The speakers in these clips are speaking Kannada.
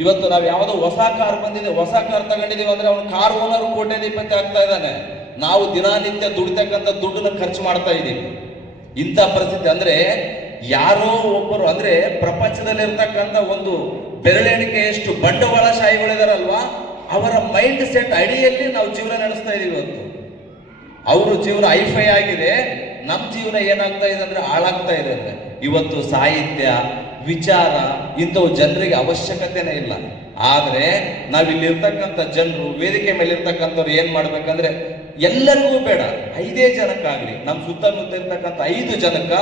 ಇವತ್ತು ನಾವು ಯಾವುದೋ ಹೊಸ ಕಾರ್ ಬಂದಿದೆ, ಹೊಸ ಕಾರ್ ತಗೊಂಡಿದೀವಿ ಅಂದ್ರೆ ಅವನು ಕಾರ್ ಓನರ್ ಕೋಟ್ಯಾಧಿಪತಿ ಆಗ್ತಾ ಇದ್ದಾನೆ. ನಾವು ದಿನನಿತ್ಯ ದುಡಿತಕ್ಕಂಥ ದುಡ್ಡನ್ನ ಖರ್ಚು ಮಾಡ್ತಾ ಇದ್ದೀವಿ. ಇಂಥ ಪರಿಸ್ಥಿತಿ ಅಂದ್ರೆ ಯಾರೋ ಒಬ್ಬರು ಅಂದ್ರೆ ಪ್ರಪಂಚದಲ್ಲಿರ್ತಕ್ಕಂಥ ಒಂದು ಬೆರಳೆಣಿಕೆಯಷ್ಟು ಬಂಡವಾಳಶಾಹಿಗಳಿದಾರಲ್ವಾ, ಅವರ ಮೈಂಡ್ ಸೆಟ್ ಅಡಿಯಲ್ಲಿ ನಾವು ಜೀವನ ನಡೆಸ್ತಾ ಇದೀವಿ. ಇವತ್ತು ಅವರು ಜೀವನ ಐಫೈ ಆಗಿದೆ, ನಮ್ಮ ಜೀವನ ಏನಾಗ್ತಾ ಇದೆ ಅಂದ್ರೆ ಹಾಳಾಗ್ತಾ ಇದೆ. ಅಂದ್ರೆ ಇವತ್ತು ಸಾಹಿತ್ಯ ವಿಚಾರ ಇಂಥವು ಜನರಿಗೆ ಅವಶ್ಯಕತೆನೇ ಇಲ್ಲ. ಆದ್ರೆ ನಾವಿಲ್ಲಿರ್ತಕ್ಕಂಥ ಜನರು, ವೇದಿಕೆ ಮೇಲೆ ಇರ್ತಕ್ಕಂಥವ್ರು ಏನ್ ಮಾಡ್ಬೇಕಂದ್ರೆ ಎಲ್ಲರಿಗೂ ಬೇಡ, 5 ಜನಕ್ಕಾಗ್ಲಿ, ನಮ್ಮ ಸುತ್ತಮುತ್ತ ಇರ್ತಕ್ಕಂಥ 5 ಜನಕ್ಕ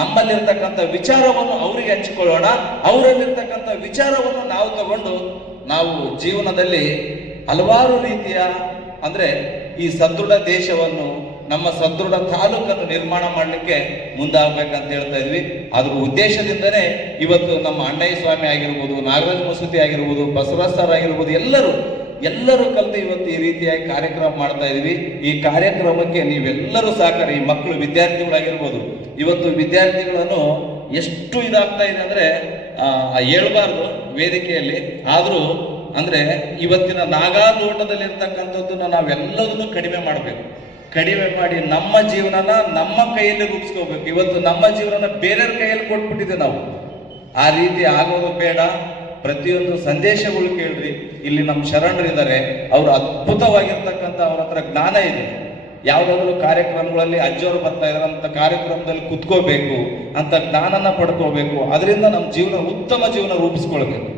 ನಮ್ಮಲ್ಲಿರ್ತಕ್ಕಂಥ ವಿಚಾರವನ್ನು ಅವರಿಗೆ ಹಂಚಿಕೊಳ್ಳೋಣ. ಅವರಲ್ಲಿರ್ತಕ್ಕಂಥ ವಿಚಾರವನ್ನು ನಾವು ತಗೊಂಡು ನಾವು ಜೀವನದಲ್ಲಿ ಹಲವಾರು ರೀತಿಯ ಅಂದ್ರೆ ಈ ಸದೃಢ ದೇಶವನ್ನು, ನಮ್ಮ ಸದೃಢ ತಾಲೂಕನ್ನು ನಿರ್ಮಾಣ ಮಾಡಲಿಕ್ಕೆ ಮುಂದಾಗಬೇಕಂತ ಹೇಳ್ತಾ ಇದ್ವಿ. ಅದ್ರ ಉದ್ದೇಶದಿಂದನೇ ಇವತ್ತು ನಮ್ಮ ಅಣ್ಣಯ್ಯ ಸ್ವಾಮಿ ಆಗಿರ್ಬೋದು, ನಾಗರಾಜ್ ಮಸೂತಿ ಆಗಿರ್ಬೋದು, ಬಸವರಾಜ್ ಸರ್ ಆಗಿರ್ಬೋದು, ಎಲ್ಲರೂ ಕಲಿತು ಇವತ್ತು ಈ ರೀತಿಯಾಗಿ ಕಾರ್ಯಕ್ರಮ ಮಾಡ್ತಾ ಇದೀವಿ. ಈ ಕಾರ್ಯಕ್ರಮಕ್ಕೆ ನೀವೆಲ್ಲರೂ ಸಹಕಾರ, ಈ ಮಕ್ಕಳು ವಿದ್ಯಾರ್ಥಿಗಳಾಗಿರ್ಬೋದು, ಇವತ್ತು ವಿದ್ಯಾರ್ಥಿಗಳನ್ನು ಎಷ್ಟು ಇದಾಗ್ತಾ ಇದೆ ಅಂದ್ರೆ ಹೇಳ್ಬಾರ್ದು ವೇದಿಕೆಯಲ್ಲಿ, ಆದ್ರೂ ಅಂದ್ರೆ ಇವತ್ತಿನ ನಾಗಾಲೋಟದಲ್ಲಿ ಇರ್ತಕ್ಕಂಥದ್ದನ್ನ ನಾವೆಲ್ಲದನ್ನು ಕಡಿಮೆ ಮಾಡಬೇಕು. ಕಡಿಮೆ ಮಾಡಿ ನಮ್ಮ ಜೀವನನ ನಮ್ಮ ಕೈಯಲ್ಲಿ ರೂಪಿಸ್ಕೋಬೇಕು. ಇವತ್ತು ನಮ್ಮ ಜೀವನನ ಬೇರೆಯವ್ರ ಕೈಯಲ್ಲಿ ಕೊಟ್ಬಿಟ್ಟಿದೆ ನಾವು. ಆ ರೀತಿ ಆಗೋದು ಬೇಡ. ಪ್ರತಿಯೊಂದು ಸಂದೇಶಗಳು ಕೇಳ್ರಿ. ಇಲ್ಲಿ ನಮ್ಮ ಶರಣರಿದ್ದಾರೆ, ಅವರು ಅದ್ಭುತವಾಗಿರ್ತಕ್ಕಂಥ ಅವ್ರ ಹತ್ರ ಜ್ಞಾನ ಇದೆ. ಯಾವುದಾದ್ರೂ ಕಾರ್ಯಕ್ರಮಗಳಲ್ಲಿ ಅಜ್ಜವರು ಬರ್ತಾ ಇದಾರೆ ಅಂತ ಕಾರ್ಯಕ್ರಮದಲ್ಲಿ ಕುತ್ಕೋಬೇಕು, ಅಂತ ಜ್ಞಾನನ ಪಡ್ಕೋಬೇಕು. ಅದರಿಂದ ನಮ್ಮ ಜೀವನ ಉತ್ತಮ ಜೀವನ ರೂಪಿಸ್ಕೊಳ್ಬೇಕು.